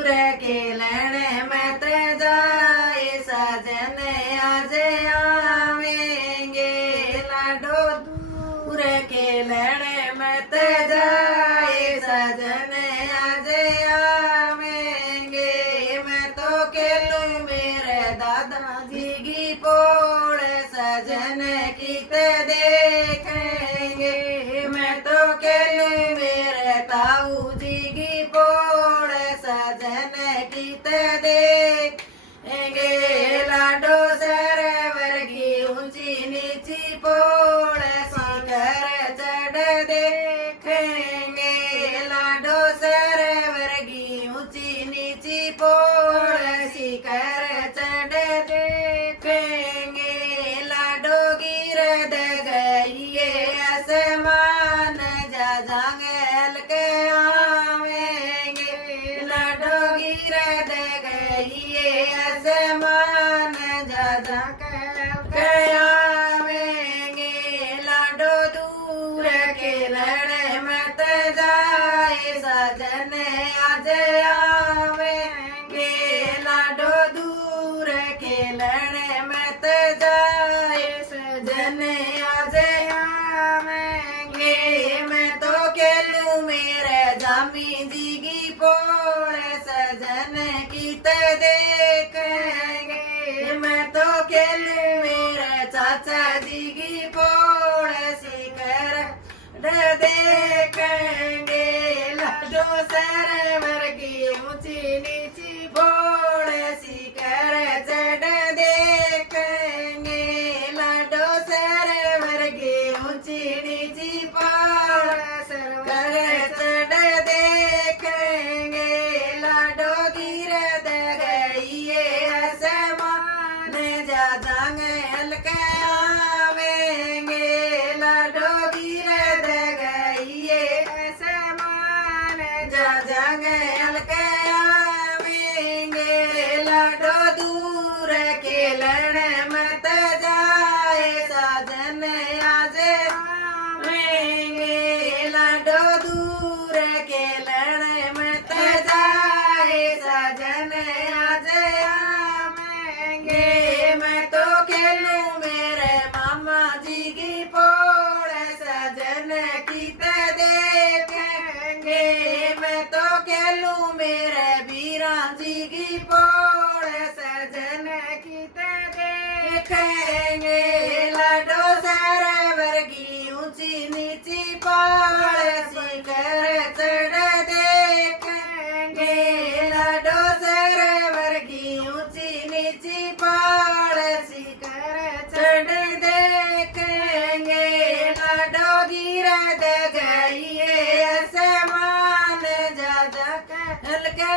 दूर के लेने में ते जाए सजन आज आवेंगे लाडो दूर के लेने में ते जाए सजन आज आवेंगे मैं तो केलू मेरे दादाजी की पोड़ सजन किते देखेंगे मैं तो केलू मेरे ताऊ जी की पोड़ सजन किते देखेंगे लाडो सरवर की ऊंची नीची पोड़ शिखर चढ़ देखेंगे लाडो सरवर की ऊंची नीची पोड़ शिखर चढ़ देखेंगे लाडो गिरद गई आसमान जा जंगल के आवेंगे लाडो गिरद गई आसमान जा जंगल के आवेंगे लाडो दूर के लड़े मत जाए सजन आज आवेंगे लाडो दूर के लड़े मत जाए सजन आज आवेंगे मैं तो केलू मेरे जामी जी की पोड़ सजन किते देखेंगे मैं तो केलू मेरे चाचा जी की पोड़ शिखर देखेंगे लाडो सरवर की ऊंची नीची पोड़ शिखर चढ़ देखेंगे लाडो सरवर की ऊंची नीची पोड़ सरवर चढ़ देखेंगे लाडो गिरद गई आसमान जा जंगल के आवेंगे लाडो गिरद गई आसमान जा जंगल के आवेंगे लाडो दूर के लड़ मत जाए सजन आज आवेंगे लाडो दूर के लड़ मत जाए सजन आज आवेंगे मैं तो केलू मेरे मामा जी की पोड़ सजन किते देखेंगे मैं तो केलू मेरे बीरा जी की पोड़ सजन किते देखेंगे लाडो सरवर की ऊंची नीची पोड़ शिखर चढ़ देखेंगे लाडो सरवर की ऊंची नीची पोड़ शिखर चढ़ देखेंगे लाडो गिरद गई आसमान जा जंगल के